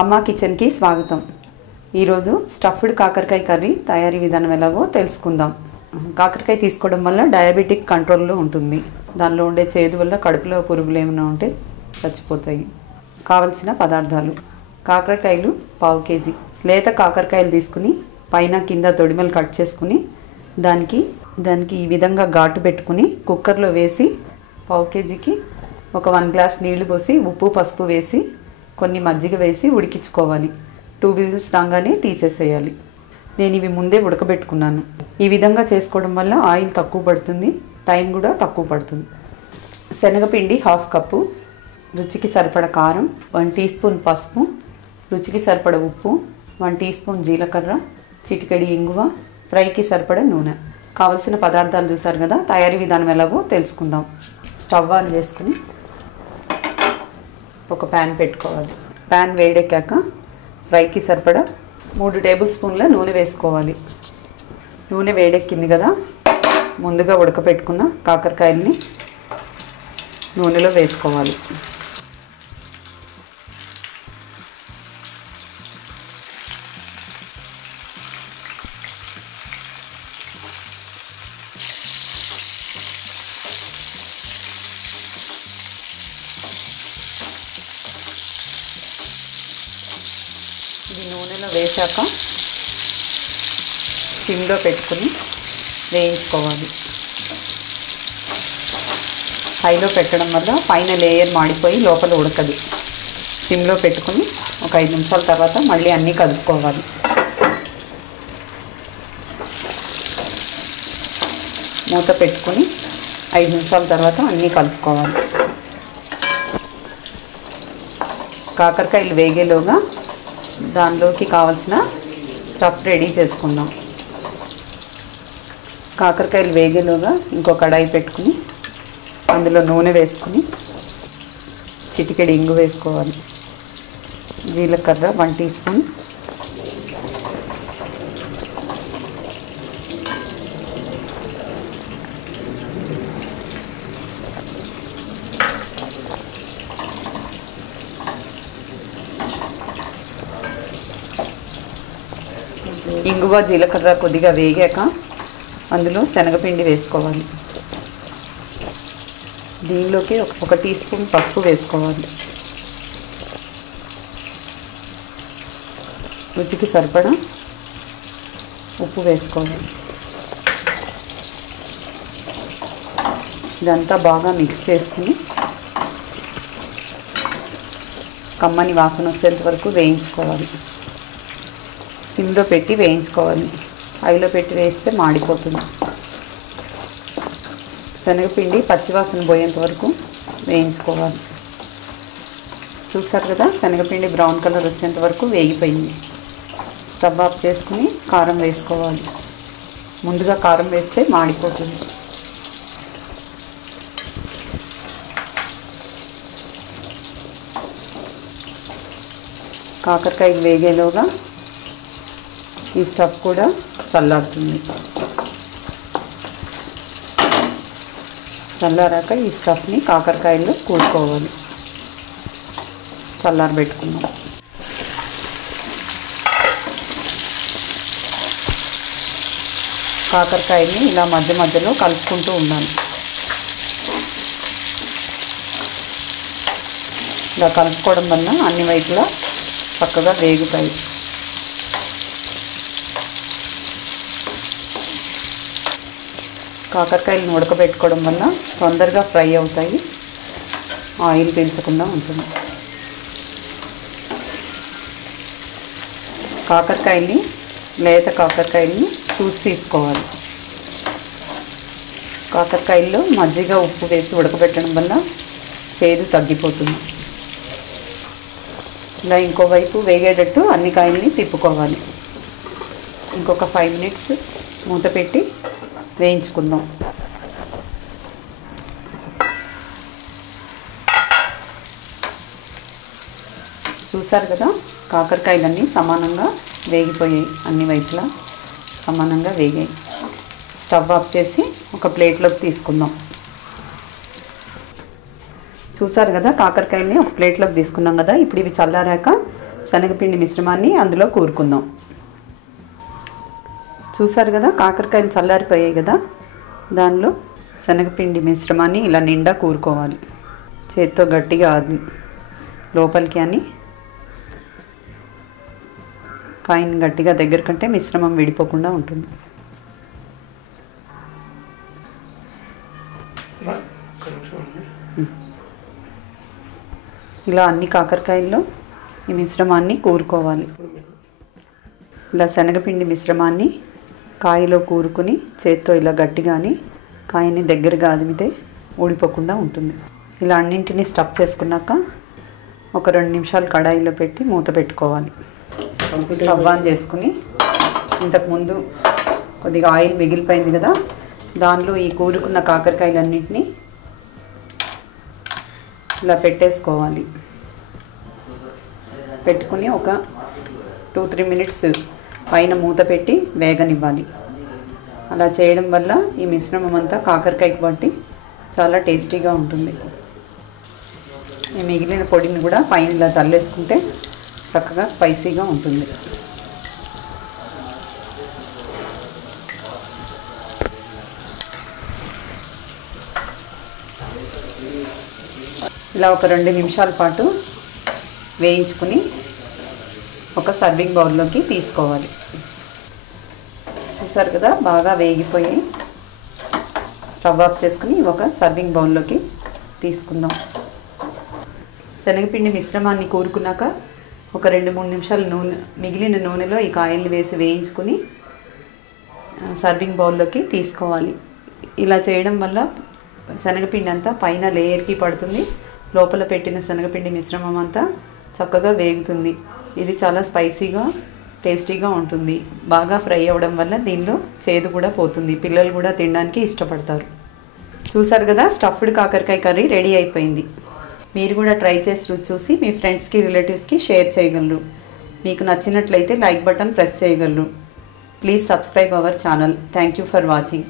అమ్మ కిచెన్కి స్వాగతం. ఈరోజు స్టఫ్డ్ కాకరకాయ కర్రీ తయారీ విధానం ఎలాగో తెలుసుకుందాం. కాకరకాయ తీసుకోవడం వల్ల డయాబెటిక్ కంట్రోల్లో ఉంటుంది. దానిలో ఉండే చేదు వల్ల కడుపులో పురుగులు ఏమైనా ఉంటే చచ్చిపోతాయి. కావలసిన పదార్థాలు: కాకరకాయలు 1/2 kg. లేత కాకరకాయలు తీసుకుని పైన కింద తొడిమలు కట్ చేసుకుని దానికి ఈ విధంగా ఘాటు పెట్టుకుని కుక్కర్లో వేసి 1/2 kgకి ఒక 1 గ్లాస్ నీళ్లు పోసి ఉప్పు పసుపు వేసి కొన్ని మజ్జిగ వేసి ఉడికించుకోవాలి. 2 విజిల్స్ రాగానే తీసేసేయాలి. నేను ఇవి ముందే ఉడకబెట్టుకున్నాను. ఈ విధంగా చేసుకోవడం వల్ల ఆయిల్ తక్కువ పడుతుంది, టైం కూడా తక్కువ పడుతుంది. శనగపిండి 1/2 కప్పు, రుచికి సరిపడ కారం, 1 టీ స్పూన్ పసుపు, రుచికి సరిపడ ఉప్పు, 1 టీ స్పూన్ జీలకర్ర, చిటికెడి ఇంగువ, ఫ్రైకి సరిపడ నూనె. కావలసిన పదార్థాలు చూసారు కదా. తయారీ విధానం ఎలాగో తెలుసుకుందాం. స్టవ్ ఆన్ చేసుకుని ఒక ప్యాన్ పెట్టుకోవాలి. ప్యాన్ వేడెక్కాక ఫ్రైకి సరిపడా 3 టేబుల్ స్పూన్ల నూనె వేసుకోవాలి. నూనె వేడెక్కింది కదా, ముందుగా ఉడకపెట్టుకున్న కాకరకాయలని నూనెలో వేసుకోవాలి. ఇది నూనెలో వేశాక సిమ్లో పెట్టుకుని వేయించుకోవాలి. హైలో పెట్టడం వల్ల పైన లేయర్ మాడిపోయి లోపల ఉడకదు. సిమ్లో పెట్టుకుని ఒక 5 నిమిషాల తర్వాత మళ్ళీ అన్నీ కలుపుకోవాలి. మూత పెట్టుకుని 5 నిమిషాల తర్వాత అన్నీ కలుపుకోవాలి. కాకరకాయలు వేగేలోగా దానిలోకి కావాల్సిన స్టఫ్ రెడీ చేసుకుందాం. కాకరకాయలు వేగేలోగా ఇంకో కడాయి పెట్టుకుని అందులో నూనె వేసుకుని చిటికెడి ఇంగు వేసుకోవాలి. జీలకర్ర 1 టీ స్పూన్, ఇంగువ జీలకర్ర కొద్దిగా వేగాక అందులో శనగపిండి వేసుకోవాలి. దీనిలోకి 1 టీ స్పూన్ పసుపు వేసుకోవాలి. రుచికి సరిపడా ఉప్పు వేసుకోవాలి. ఇదంతా బాగా మిక్స్ చేసుకుని కమ్మని వాసన వచ్చేంత వరకు వేయించుకోవాలి. సిమ్లో పెట్టి వేయించుకోవాలి. హైలో పెట్టి వేస్తే మాడిపోతుంది. శనగపిండి పచ్చివాసన పోయేంత వరకు వేయించుకోవాలి. చూసారు కదా, శనగపిండి బ్రౌన్ కలర్ వచ్చేంత వరకు వేగిపోయింది. స్టవ్ ఆఫ్ చేసుకుని కారం వేసుకోవాలి. ముందుగా కారం వేస్తే మాడిపోతుంది. కాకరకాయ వేగేలోగా ఈ స్టఫ్ కూడా చల్లారుతుంది. చల్లారాక ఈ స్టఫ్ని కాకరకాయల్లో కూడుకోవాలి. చల్లారబెట్టుకుందాం. కాకరకాయని ఇలా మధ్య మధ్యలో కలుపుకుంటూ ఉండాలి. ఇలా కలుపుకోవడం వల్ల అన్ని వైపులా చక్కగా వేగుతాయి. కాకరకాయలను ఉడకబెట్టుకోవడం వల్ల తొందరగా ఫ్రై అవుతాయి, ఆయిల్ పీల్చకుండా ఉంటుంది. లేత కాకరకాయల్ని చూసి తీసుకోవాలి. కాకరకాయల్లో మజ్జిగ ఉప్పు వేసి ఉడకబెట్టడం వల్ల చేదు తగ్గిపోతుంది. ఇలా ఇంకోవైపు వేగేటట్టు అన్ని కాయల్ని తిప్పుకోవాలి. ఇంకొక 5 మినిట్స్ మూత పెట్టి వేయించుకుందాం. చూసారు కదా, కాకరకాయలన్నీ సమానంగా వేగిపోయాయి. అన్ని వైపులా సమానంగా వేగాయి. స్టవ్ ఆఫ్ చేసి ఒక ప్లేట్లోకి తీసుకుందాం. చూసారు కదా, కాకరకాయల్ని ఒక ప్లేట్లోకి తీసుకున్నాం కదా. ఇప్పుడు ఇవి చల్లారాక శనగపిండి మిశ్రమాన్ని అందులో కూరుకుందాం. చూసారు కదా కాకరకాయలు చల్లారిపోయాయి కదా, దానిలో శనగపిండి మిశ్రమాన్ని ఇలా నిండా కూరుకోవాలి. చేత్తో గట్టిగా లోపలికి అని కాయని గట్టిగా దగ్గర కంటే మిశ్రమం విడిపోకుండా ఉంటుంది. ఇలా అన్ని కాకరకాయల్లో ఈ మిశ్రమాన్ని కూరుకోవాలి. ఇలా శనగపిండి మిశ్రమాన్ని కాయలో కూరుకుని చేత్తో ఇలా గట్టిగాని కాయని దగ్గరగా అదిమితే ఊడిపోకుండా ఉంటుంది. ఇలా అన్నింటినీ స్టఫ్ చేసుకున్నాక ఒక 2 నిమిషాలు కడాయిలో పెట్టి మూత పెట్టుకోవాలి. స్టవ్ ఆన్ చేసుకుని ఇంతకుముందు కొద్దిగా ఆయిల్ మిగిలిపోయింది కదా, దానిలో ఈ కూరుకున్న కాకరకాయలన్నింటినీ ఇలా పెట్టేసుకోవాలి. పెట్టుకుని ఒక 2-3 మినిట్స్ పైన మూత పెట్టి వేగనివ్వాలి. అలా చేయడం వల్ల ఈ మిశ్రమం అంతా కాకరకాయకి బట్టి చాలా టేస్టీగా ఉంటుంది. ఈ మిగిలిన పొడిని కూడా పైన ఇలా చల్లేసుకుంటే చక్కగా స్పైసీగా ఉంటుంది. ఇలా ఒక 2 నిమిషాల పాటు వేయించుకుని ఒక సర్వింగ్ బౌల్లోకి తీసుకోవాలి. చూసారు కదా బాగా వేగిపోయి స్టవ్ ఆఫ్ చేసుకుని ఒక సర్వింగ్ బౌల్లోకి తీసుకుందాం. శనగపిండి మిశ్రమాన్ని కూరుకున్నాక ఒక 2-3 నిమిషాలు మిగిలిన నూనెలో ఈ కాయల్ని వేసి వేయించుకుని సర్వింగ్ బౌల్లోకి తీసుకోవాలి. ఇలా చేయడం వల్ల శనగపిండి అంతా పైన లేయర్కి పడుతుంది, లోపల పెట్టిన శనగపిండి మిశ్రమం అంతా చక్కగా వేగుతుంది. ఇది చాలా స్పైసీగా టేస్టీగా ఉంటుంది. బాగా ఫ్రై అవ్వడం వల్ల దీనిలో చేదు కూడా పోతుంది, పిల్లలు కూడా తినడానికి ఇష్టపడతారు. చూసారు కదా స్టఫ్డ్ కాకరకాయ కర్రీ రెడీ అయిపోయింది. మీరు కూడా ట్రై చేసి రుచి చూసి మీ ఫ్రెండ్స్కి రిలేటివ్స్కి షేర్ చేయగలరు. మీకు నచ్చినట్లయితే లైక్ బటన్ ప్రెస్ చేయగలరు. Please subscribe our channel. Thank you for watching.